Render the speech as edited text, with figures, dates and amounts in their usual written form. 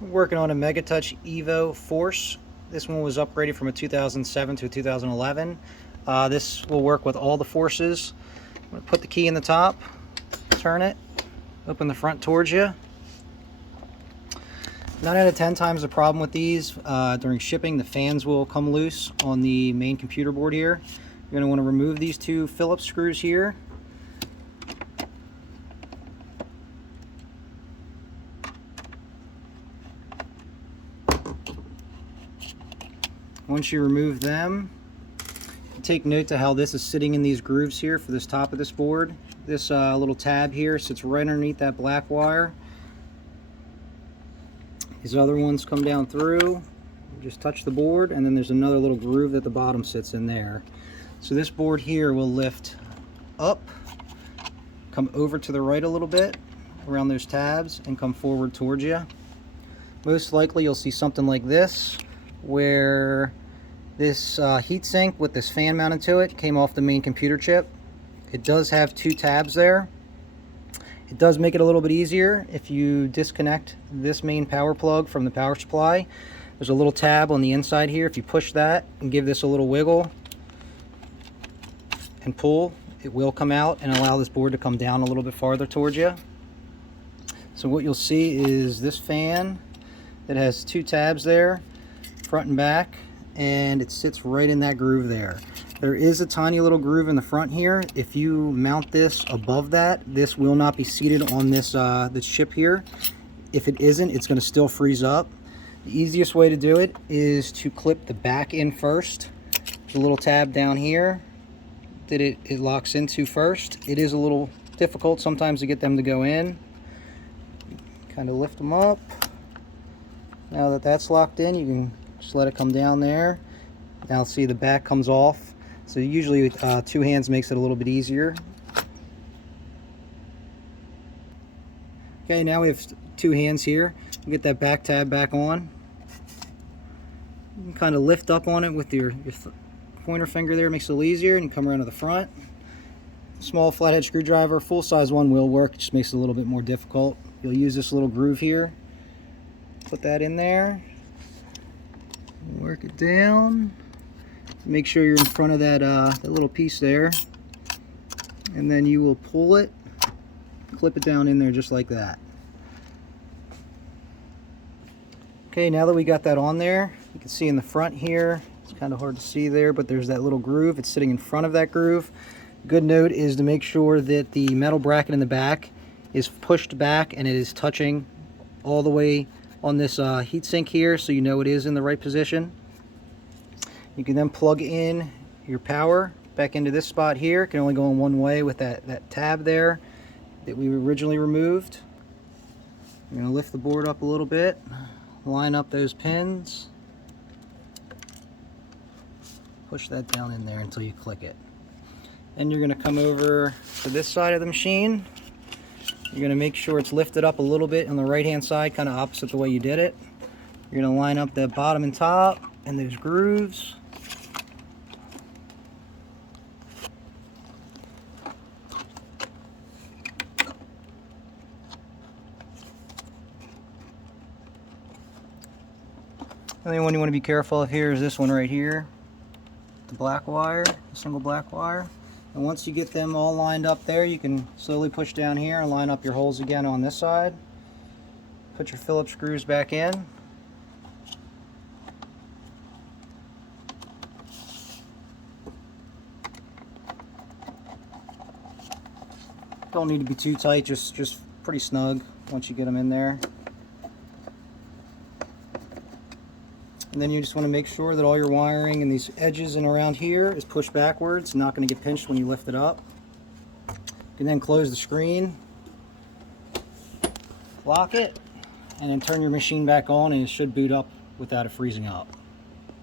We're working on a Megatouch EVO Force. This one was upgraded from a 2007 to a 2011. This will work with all the forces. I'm going to put the key in the top, turn it, open the front towards you. 9 out of 10 times the problem with these during shipping, the fans will come loose on the main computer board here. You're going to want to remove these two Phillips screws here. Once you remove them, take note to how this is sitting in these grooves here for this top of this board. This little tab here sits right underneath that black wire. These other ones come down through, just touch the board, and then there's another little groove that the bottom sits in there. So this board here will lift up, come over to the right a little bit around those tabs, and come forward towards you. Most likely you'll see something like this, where this heatsink with this fan mounted to it came off the main computer chip. It does have two tabs there. It does make it a little bit easier if you disconnect this main power plug from the power supply. There's a little tab on the inside here. If you push that and give this a little wiggle and pull, it will come out and allow this board to come down a little bit farther towards you. So what you'll see is this fan that has two tabs there, front and back, and it sits right in that groove there. There is a tiny little groove in the front here. If you mount this above that, this will not be seated on this this chip here. If it isn't, it's going to still freeze up. The easiest way to do it is to clip the back in first. There's a little tab down here that it locks into first. It is a little difficult sometimes to get them to go in. Kind of lift them up. Now that that's locked in, you can just let it come down there. Now see the back comes off. So usually two hands makes it a little bit easier. Okay, now we have two hands here. You get that back tab back on. You can kind of lift up on it with your pointer finger there, makes it a little easier, and you come around to the front. Small flathead screwdriver, full size one will work, it just makes it a little bit more difficult. You'll use this little groove here. Put that in there. Work it down. Make sure you're in front of that, that little piece there. And then you will pull it, clip it down in there just like that. Okay, now that we got that on there, you can see in the front here, it's kind of hard to see there, but there's that little groove. It's sitting in front of that groove. Good note is to make sure that the metal bracket in the back is pushed back and it is touching all the way on this heatsink here, so you know it is in the right position. You can then plug in your power back into this spot here. It can only go in one way with that tab there that we originally removed. I'm going to lift the board up a little bit, line up those pins, push that down in there until you click it. Then you're going to come over to this side of the machine. You're going to make sure it's lifted up a little bit on the right hand side, kind of opposite the way you did it. You're going to line up the bottom and top and those grooves. The only one you want to be careful of here is this one right here, the black wire, the single black wire. And once you get them all lined up there, you can slowly push down here and line up your holes again on this side. Put your Phillips screws back in. Don't need to be too tight, just pretty snug once you get them in there. And then you just want to make sure that all your wiring and these edges and around here is pushed backwards, not going to get pinched when you lift it up. You can then close the screen, lock it, and then turn your machine back on, and it should boot up without it freezing up.